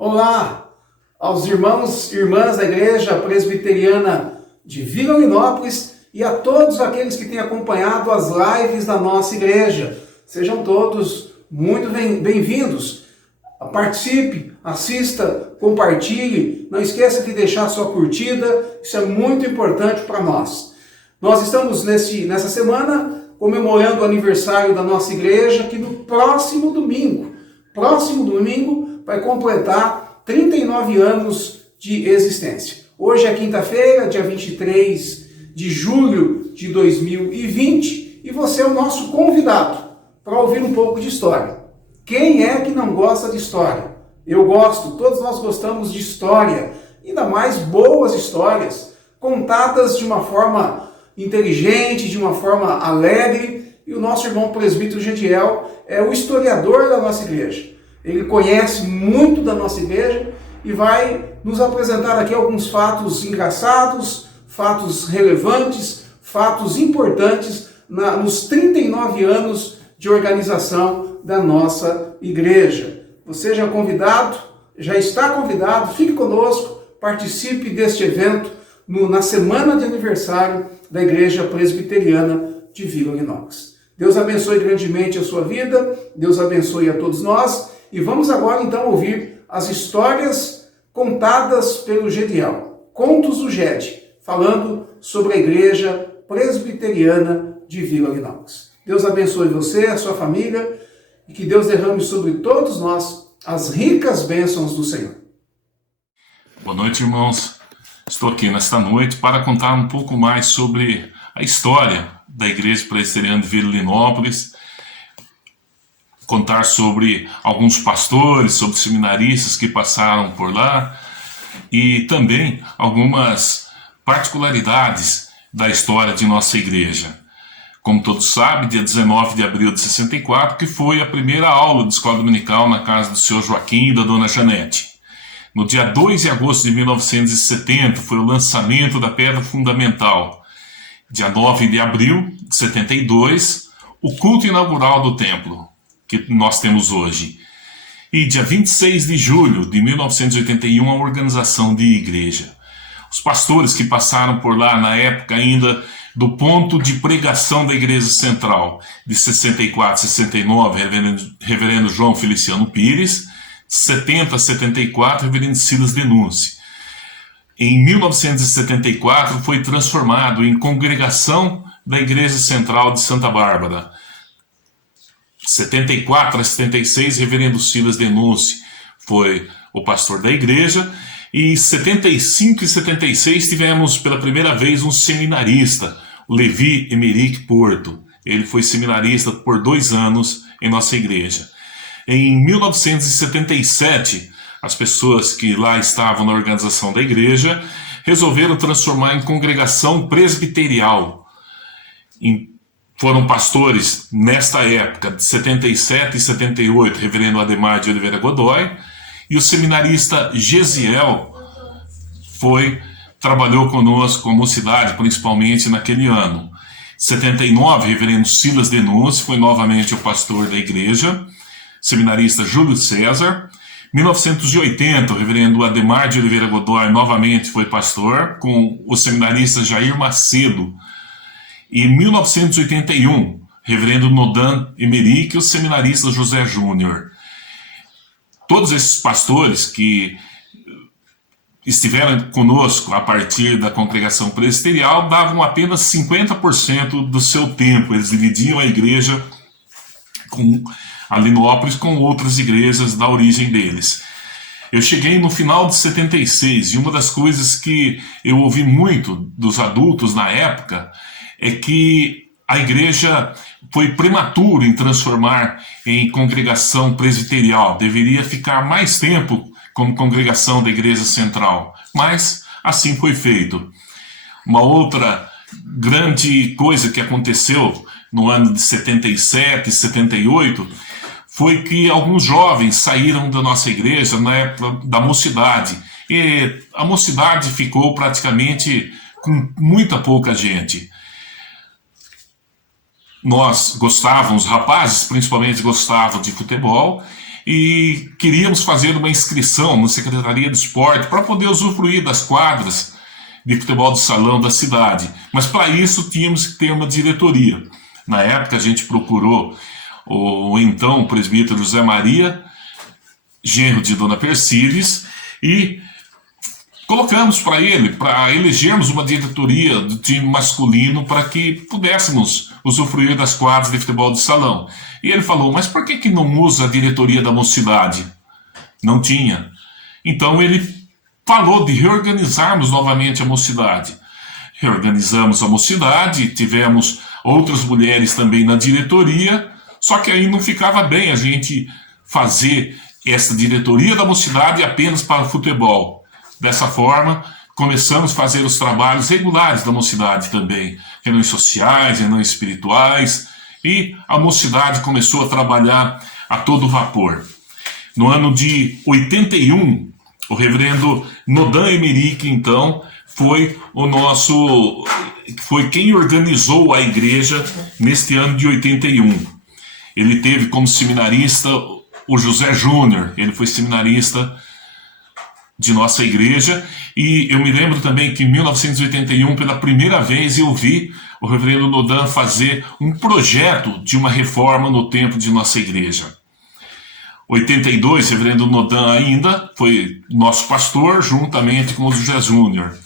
Olá aos irmãos e irmãs da Igreja Presbiteriana de Vila Linópolis e a todos aqueles que têm acompanhado as lives da nossa igreja. Sejam todos muito bem-vindos. Participe, assista, compartilhe. Não esqueça de deixar sua curtida, isso é muito importante para nós. Nós estamos nessa semana comemorando o aniversário da nossa igreja, que no próximo domingo vai completar 39 anos de existência. Hoje é quinta-feira, dia 23 de julho de 2020, e você é o nosso convidado para ouvir um pouco de história. Quem é que não gosta de história? Eu gosto, todos nós gostamos de história, ainda mais boas histórias, contadas de uma forma inteligente, de uma forma alegre, e o nosso irmão presbítero Gediel é o historiador da nossa igreja. Ele conhece muito da nossa igreja e vai nos apresentar aqui alguns fatos engraçados, fatos relevantes, fatos importantes nos 39 anos de organização da nossa igreja. Você já está convidado, fique conosco, participe deste evento na semana de aniversário da Igreja Presbiteriana de Vila Linópolis. Deus abençoe grandemente a sua vida, Deus abençoe a todos nós. E vamos agora então ouvir as histórias contadas pelo Gediel, Contos do Gede, falando sobre a Igreja Presbiteriana de Vila Linópolis. Deus abençoe você, a sua família, e que Deus derrame sobre todos nós as ricas bênçãos do Senhor. Boa noite, irmãos. Estou aqui nesta noite para contar um pouco mais sobre a história da Igreja Presbiteriana de Vila Linópolis, contar sobre alguns pastores, sobre seminaristas que passaram por lá e também algumas particularidades da história de nossa igreja. Como todos sabem, dia 19 de abril de 64, que foi a primeira aula de escola dominical na casa do seu Joaquim e da dona Janete. No dia 2 de agosto de 1970 foi o lançamento da pedra fundamental. Dia 9 de abril de 72, o culto inaugural do templo que nós temos hoje. E dia 26 de julho de 1981, a organização de igreja. Os pastores que passaram por lá na época ainda do ponto de pregação da Igreja Central, de 64 a 69, reverendo João Feliciano Pires, 70 a 74, reverendo Silas Denunci. Em 1974, foi transformado em congregação da Igreja Central de Santa Bárbara. 74 a 76, reverendo Silas Denunci foi o pastor da igreja, e em 75 e 76 tivemos pela primeira vez um seminarista, o Levi Emerick Porto. Ele foi seminarista por 2 anos em nossa igreja. Em 1977, as pessoas que lá estavam na organização da igreja resolveram transformar em congregação presbiterial. Foram pastores, nesta época, de 77 e 78, reverendo Ademar de Oliveira Godoy, e o seminarista Gesiel trabalhou conosco com a mocidade, principalmente naquele ano. 79, reverendo Silas Denunci, foi novamente o pastor da igreja, seminarista Júlio César. 1980, o reverendo Ademar de Oliveira Godoy novamente foi pastor, com o seminarista Jair Macedo. E em 1981, reverendo Nodan Emerick e o seminarista José Júnior. Todos esses pastores que estiveram conosco a partir da congregação presbiterial davam apenas 50% do seu tempo. Eles dividiam a igreja a Linópolis com outras igrejas da origem deles. Eu cheguei no final de 76 e uma das coisas que eu ouvi muito dos adultos na época é que a igreja foi prematuro em transformar em congregação presbiterial. Deveria ficar mais tempo como congregação da Igreja Central. Mas assim foi feito. Uma outra grande coisa que aconteceu no ano de 77 e 78 foi que alguns jovens saíram da nossa igreja na época da mocidade. E a mocidade ficou praticamente com muita pouca gente. Nós gostávamos, os rapazes principalmente gostavam de futebol, e queríamos fazer uma inscrição na Secretaria de Esporte para poder usufruir das quadras de futebol de salão da cidade. Mas para isso tínhamos que ter uma diretoria. Na época a gente procurou o então presbítero José Maria, genro de Dona Persílis, e colocamos para ele, para elegermos uma diretoria do time masculino para que pudéssemos usufruir das quadras de futebol de salão. E ele falou, mas por que não usa a diretoria da mocidade? Não tinha. Então ele falou de reorganizarmos novamente a mocidade. Reorganizamos a mocidade, tivemos outras mulheres também na diretoria, só que aí não ficava bem a gente fazer essa diretoria da mocidade apenas para o futebol. Dessa forma, começamos a fazer os trabalhos regulares da mocidade também, reuniões sociais, reuniões espirituais, e a mocidade começou a trabalhar a todo vapor. No ano de 81, o reverendo Nodan Emerick, então, foi quem organizou a igreja neste ano de 81. Ele teve como seminarista o José Júnior, ele foi seminarista de nossa igreja, e eu me lembro também que em 1981, pela primeira vez, eu vi o reverendo Nodan fazer um projeto de uma reforma no templo de nossa igreja. 82, o reverendo Nodan ainda foi nosso pastor, juntamente com o José Júnior.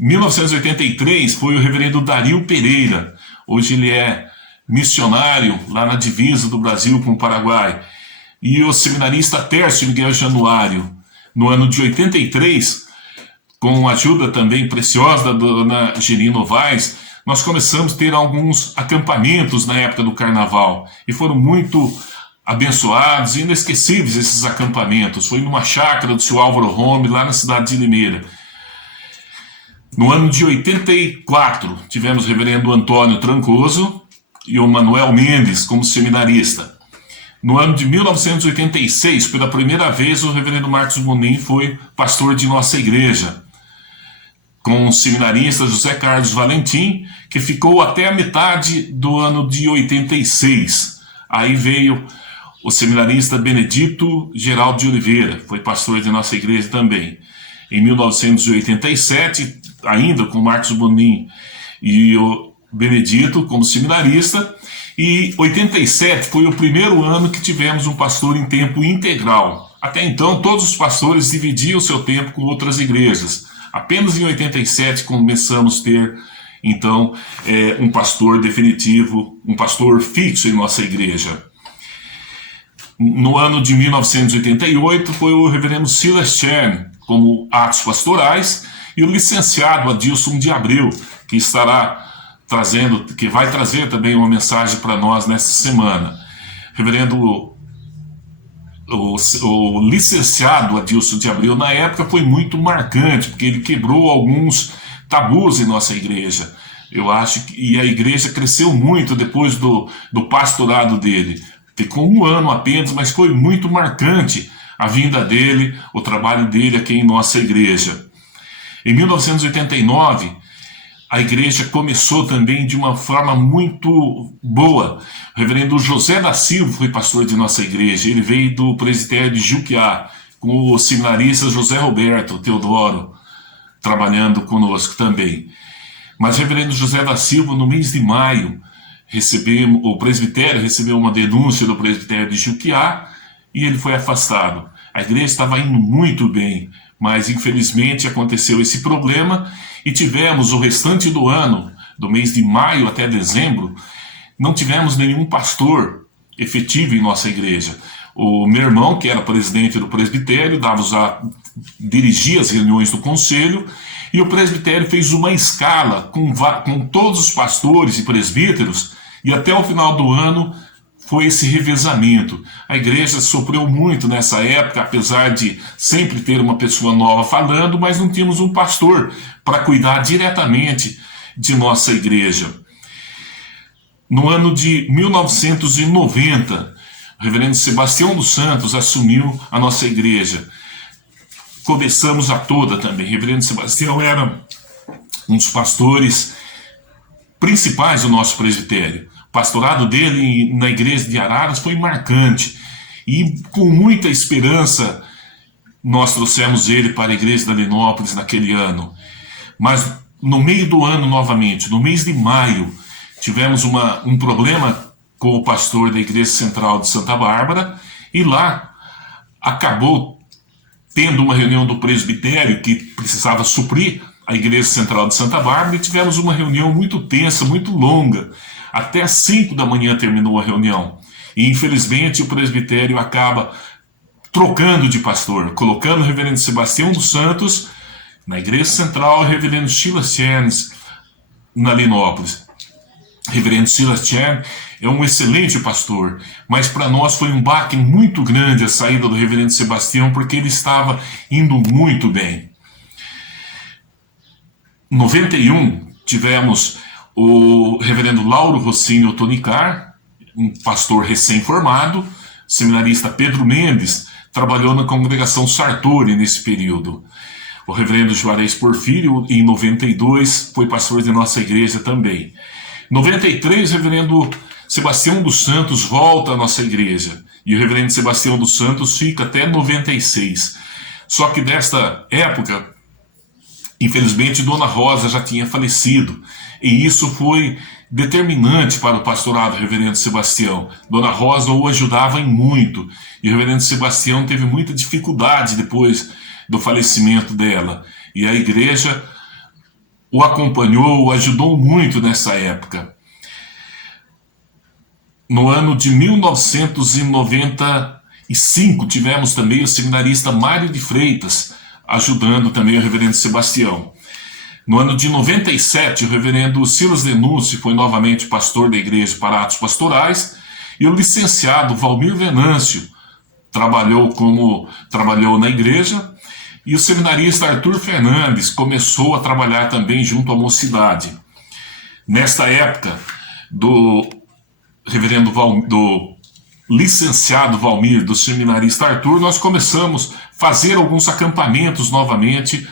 Em 1983, foi o reverendo Dario Pereira, hoje ele é missionário lá na divisa do Brasil com o Paraguai, e o seminarista Tércio Miguel Januário. No ano de 83, com a ajuda também preciosa da dona Geri Novaes, nós começamos a ter alguns acampamentos na época do carnaval, e foram muito abençoados e inesquecíveis esses acampamentos. Foi numa chácara do seu Álvaro Rome, lá na cidade de Limeira. No ano de 84, tivemos o reverendo Antônio Trancoso e o Manuel Mendes como seminarista. No ano de 1986, pela primeira vez, o reverendo Marcos Bonin foi pastor de nossa igreja, com o seminarista José Carlos Valentim, que ficou até a metade do ano de 86. Aí veio o seminarista Benedito Geraldo de Oliveira, foi pastor de nossa igreja também. Em 1987, ainda com Marcos Bonin e o Benedito como seminarista, e 87 foi o primeiro ano que tivemos um pastor em tempo integral. Até então, todos os pastores dividiam o seu tempo com outras igrejas. Apenas em 87 começamos a ter, então, um pastor definitivo, um pastor fixo em nossa igreja. No ano de 1988 foi o reverendo Silas Chen como atos pastorais e o licenciado Adilson de Abreu, que vai trazer também uma mensagem para nós nessa semana. Reverendo, o licenciado Adilson de Abreu, na época, foi muito marcante, porque ele quebrou alguns tabus em nossa igreja. Eu acho que a igreja cresceu muito depois do pastorado dele. Ficou um ano apenas, mas foi muito marcante a vinda dele, o trabalho dele aqui em nossa igreja. Em 1989, a igreja começou também de uma forma muito boa. O reverendo José da Silva foi pastor de nossa igreja. Ele veio do presbitério de Juquiá, com o seminarista José Roberto Teodoro, trabalhando conosco também. Mas o reverendo José da Silva, no mês de maio, o presbitério recebeu uma denúncia do presbitério de Juquiá e ele foi afastado. A igreja estava indo muito bem, mas infelizmente aconteceu esse problema e tivemos o restante do ano, do mês de maio até dezembro, não tivemos nenhum pastor efetivo em nossa igreja. O meu irmão, que era presidente do presbitério, dirigia as reuniões do conselho, e o presbitério fez uma escala com todos os pastores e presbíteros, e até o final do ano foi esse revezamento. A igreja sofreu muito nessa época, apesar de sempre ter uma pessoa nova falando, mas não tínhamos um pastor para cuidar diretamente de nossa igreja. No ano de 1990, o reverendo Sebastião dos Santos assumiu a nossa igreja. Começamos a toda também. O reverendo Sebastião era um dos pastores principais do nosso presbitério. O pastorado dele na igreja de Araras foi marcante. E com muita esperança nós trouxemos ele para a igreja da Linópolis naquele ano. Mas no meio do ano novamente, no mês de maio, tivemos um problema com o pastor da Igreja Central de Santa Bárbara, e lá acabou tendo uma reunião do presbitério que precisava suprir a Igreja Central de Santa Bárbara, e tivemos uma reunião muito tensa, muito longa. Até às 5 da manhã terminou a reunião. E infelizmente o presbitério acaba trocando de pastor, colocando o reverendo Sebastião dos Santos na Igreja Central e o reverendo Silas Chernes na Linópolis. Reverendo Silas Chernes é um excelente pastor, mas para nós foi um baque muito grande a saída do reverendo Sebastião, porque ele estava indo muito bem. Em 91, tivemos o reverendo Lauro Rossini Tonicar, um pastor recém-formado. Seminarista Pedro Mendes trabalhou na congregação Sartori nesse período. O reverendo Juarez Porfírio, em 92, foi pastor de nossa igreja também. Em 93, o reverendo Sebastião dos Santos volta à nossa igreja. E o reverendo Sebastião dos Santos fica até 96. Só que desta época, infelizmente, Dona Rosa já tinha falecido. E isso foi determinante para o pastorado do reverendo Sebastião. Dona Rosa o ajudava em muito. E o reverendo Sebastião teve muita dificuldade depois do falecimento dela. E a igreja o acompanhou, o ajudou muito nessa época. No ano de 1995, tivemos também o seminarista Mário de Freitas, ajudando também o reverendo Sebastião. No ano de 97, o reverendo Silas Denúncio foi novamente pastor da igreja para atos pastorais, e o licenciado Valmir Venâncio trabalhou na igreja, e o seminarista Arthur Fernandes começou a trabalhar também junto à mocidade. Nesta época do licenciado Valmir, do seminarista Arthur, nós começamos a fazer alguns acampamentos novamente,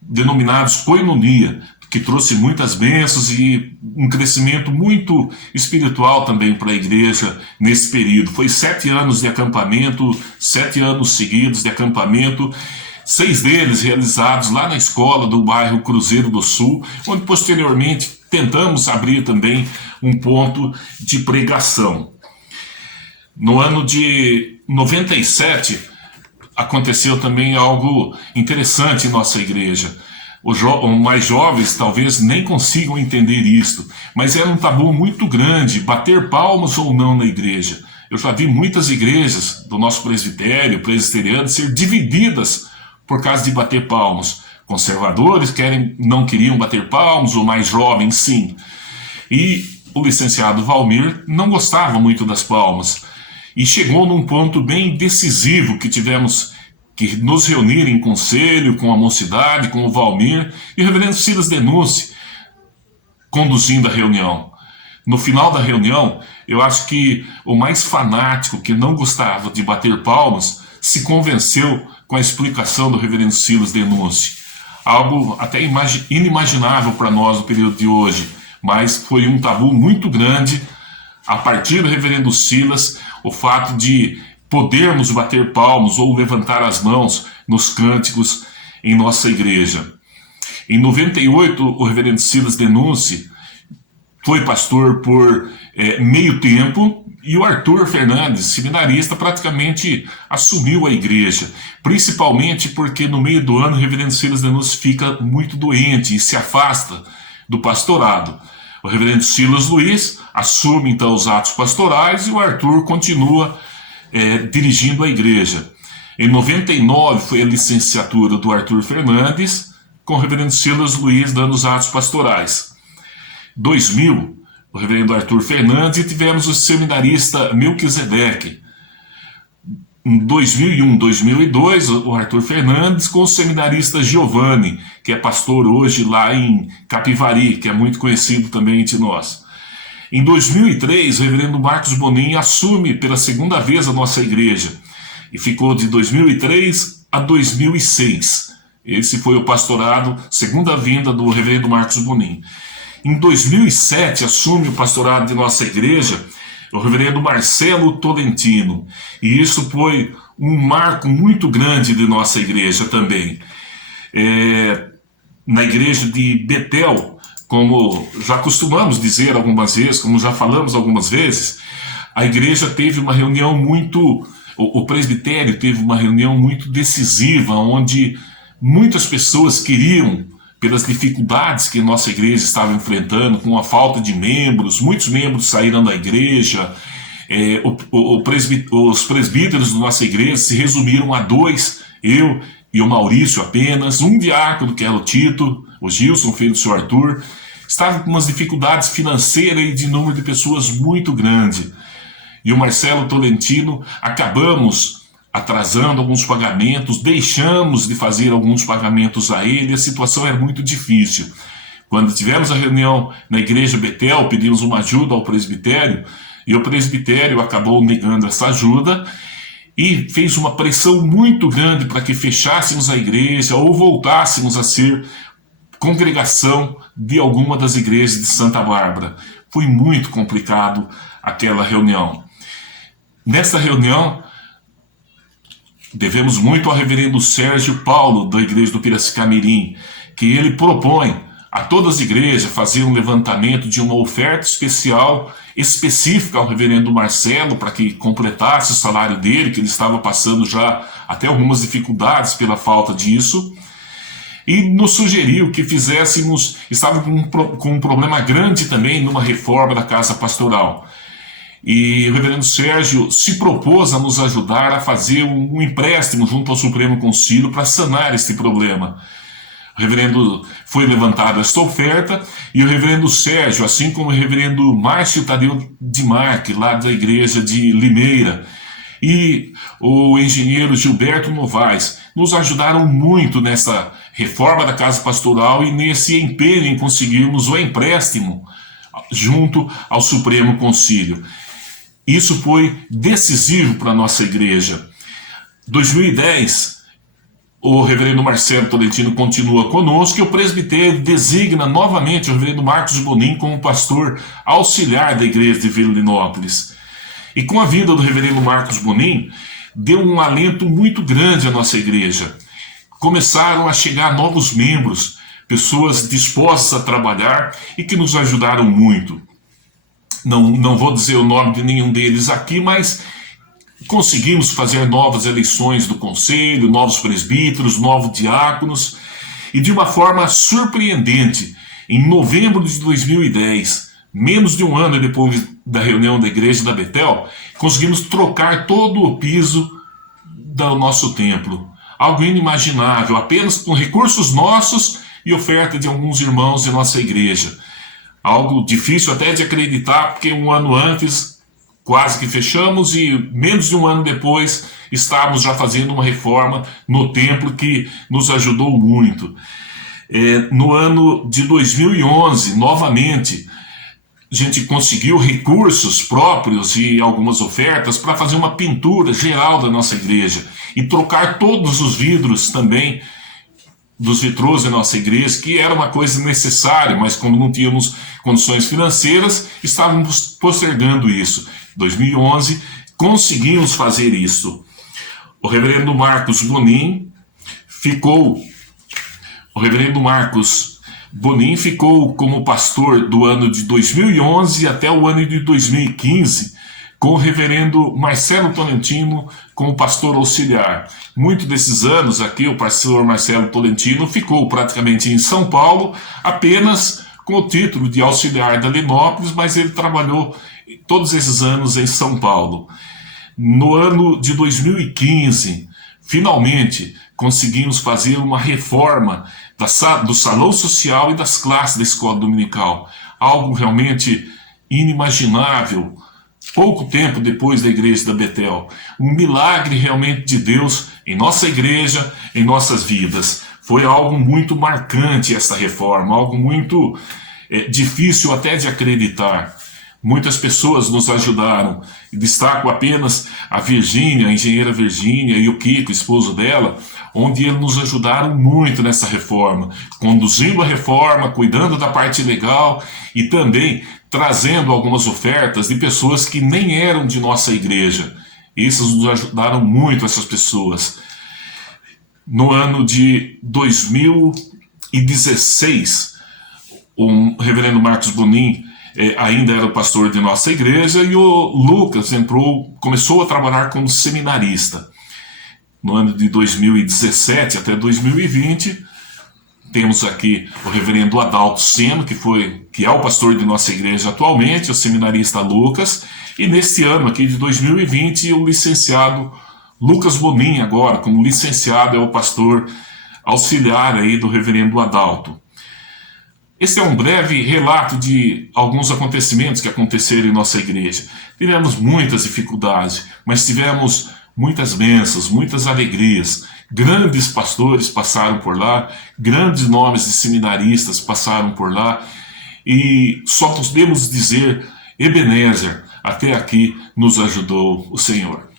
denominados Koinonia, que trouxe muitas bênçãos e um crescimento muito espiritual também para a igreja nesse período. Foi 7 anos de acampamento, 7 anos seguidos de acampamento, 6 deles realizados lá na escola do bairro Cruzeiro do Sul, onde posteriormente tentamos abrir também um ponto de pregação. No ano de 97, aconteceu também algo interessante em nossa igreja. Os mais jovens talvez nem consigam entender isto, mas era um tabu muito grande bater palmas ou não na igreja. Eu já vi muitas igrejas do nosso presbiteriano ser divididas por causa de bater palmas. Conservadores não queriam bater palmas, o mais jovens sim. E o licenciado Valmir não gostava muito das palmas. E chegou num ponto bem decisivo que tivemos que nos reunir em conselho com a mocidade, com o Valmir e o reverendo Silas Denúncio conduzindo a reunião. No final da reunião, eu acho que o mais fanático, que não gostava de bater palmas, se convenceu com a explicação do reverendo Silas Denúncio. Algo até inimaginável para nós no período de hoje, mas foi um tabu muito grande a partir do reverendo Silas, o fato de podermos bater palmas ou levantar as mãos nos cânticos em nossa igreja. Em 98, o reverendo Silas Denúncio foi pastor por meio tempo, e o Arthur Fernandes, seminarista, praticamente assumiu a igreja, principalmente porque no meio do ano o reverendo Silas Denúncio fica muito doente e se afasta do pastorado. O reverendo Silas Luiz assume então os atos pastorais e o Arthur continua dirigindo a igreja. Em 99 foi a licenciatura do Arthur Fernandes, com o reverendo Silas Luiz dando os atos pastorais. 2000, o reverendo Arthur Fernandes, e tivemos o seminarista Melquisedeque. Em 2001, 2002, o Arthur Fernandes com o seminarista Giovanni, que é pastor hoje lá em Capivari, que é muito conhecido também entre nós. Em 2003, o reverendo Marcos Bonin assume pela segunda vez a nossa igreja, e ficou de 2003 a 2006. Esse foi o pastorado, segunda vinda do reverendo Marcos Bonin. Em 2007, assume o pastorado de nossa igreja o reverendo Marcelo Tolentino. E isso foi um marco muito grande de nossa igreja também. Na igreja de Betel, como já costumamos dizer algumas vezes, como já falamos algumas vezes, a igreja teve uma reunião muito... O presbitério teve uma reunião muito decisiva, onde muitas pessoas queriam, pelas dificuldades que nossa igreja estava enfrentando, com a falta de membros, muitos membros saíram da igreja, os presbíteros da nossa igreja se resumiram a 2, eu e o Maurício apenas, um diácono que era o Tito, o Gilson, filho do senhor Arthur, estava com umas dificuldades financeiras e de número de pessoas muito grande. E o Marcelo Tolentino, acabamos atrasando alguns pagamentos, deixamos de fazer alguns pagamentos a ele, a situação era muito difícil. Quando tivemos a reunião na igreja Betel, pedimos uma ajuda ao presbitério, e o presbitério acabou negando essa ajuda, e fez uma pressão muito grande para que fechássemos a igreja, ou voltássemos a ser congregação de alguma das igrejas de Santa Bárbara. Foi muito complicado aquela reunião. Nessa reunião, devemos muito ao reverendo Sérgio Paulo, da igreja do Piracicamirim, que ele propõe a todas as igrejas fazer um levantamento de uma oferta especial, específica ao reverendo Marcelo, para que completasse o salário dele, que ele estava passando já até algumas dificuldades pela falta disso, e nos sugeriu que fizéssemos, estava com um problema grande também numa reforma da casa pastoral. E o reverendo Sérgio se propôs a nos ajudar a fazer um empréstimo junto ao Supremo Concílio para sanar este problema. O reverendo foi levantada esta oferta e o reverendo Sérgio, assim como o reverendo Márcio Tadeu de Marque, lá da igreja de Limeira, e o engenheiro Gilberto Novaes, nos ajudaram muito nessa reforma da casa pastoral e nesse empenho em conseguirmos o empréstimo junto ao Supremo Concílio. Isso foi decisivo para a nossa igreja. 2010, o reverendo Marcelo Tolentino continua conosco e o presbitério designa novamente o reverendo Marcos Bonin como pastor auxiliar da igreja de Vilinópolis. E com a vinda do reverendo Marcos Bonin, deu um alento muito grande à nossa igreja. Começaram a chegar novos membros, pessoas dispostas a trabalhar e que nos ajudaram muito. Não vou dizer o nome de nenhum deles aqui, mas conseguimos fazer novas eleições do conselho, novos presbíteros, novos diáconos, e de uma forma surpreendente, em novembro de 2010, menos de um ano depois da reunião da igreja da Betel, conseguimos trocar todo o piso do nosso templo. Algo inimaginável, apenas com recursos nossos e oferta de alguns irmãos de nossa igreja. Algo difícil até de acreditar, porque um ano antes quase que fechamos e menos de um ano depois estávamos já fazendo uma reforma no templo que nos ajudou muito. No ano de 2011, novamente, a gente conseguiu recursos próprios e algumas ofertas para fazer uma pintura geral da nossa igreja e trocar todos os vidros também dos vitrôs da nossa igreja, que era uma coisa necessária, mas como não tínhamos condições financeiras, estávamos postergando isso. Em 2011, conseguimos fazer isso. O reverendo Marcos Bonin ficou como pastor do ano de 2011 até o ano de 2015, com o reverendo Marcelo Tolentino como pastor auxiliar. Muitos desses anos aqui, o pastor Marcelo Tolentino ficou praticamente em São Paulo, apenas com o título de auxiliar da Linópolis, mas ele trabalhou todos esses anos em São Paulo. No ano de 2015, finalmente, conseguimos fazer uma reforma do salão social e das classes da escola dominical. Algo realmente inimaginável, pouco tempo depois da igreja da Betel. Um milagre realmente de Deus em nossa igreja, em nossas vidas. Foi algo muito marcante essa reforma, algo muito difícil até de acreditar. Muitas pessoas nos ajudaram, e destaco apenas a Virgínia, a engenheira Virgínia, e o Kiko, esposo dela, onde eles nos ajudaram muito nessa reforma, conduzindo a reforma, cuidando da parte legal e também trazendo algumas ofertas de pessoas que nem eram de nossa igreja. Esses nos ajudaram muito, essas pessoas. No ano de 2016, o reverendo Marcos Bonin ainda era o pastor de nossa igreja e o Lucas começou a trabalhar como seminarista. No ano de 2017 até 2020, temos aqui o reverendo Adalto Seno, que é o pastor de nossa igreja atualmente, o seminarista Lucas, e neste ano aqui de 2020, o licenciado Lucas Bonin, agora como licenciado, é o pastor auxiliar aí do reverendo Adalto. Esse é um breve relato de alguns acontecimentos que aconteceram em nossa igreja. Tivemos muitas dificuldades, mas tivemos muitas bênçãos, muitas alegrias. Grandes pastores passaram por lá, grandes nomes de seminaristas passaram por lá, e só podemos dizer, Ebenezer, até aqui nos ajudou o Senhor.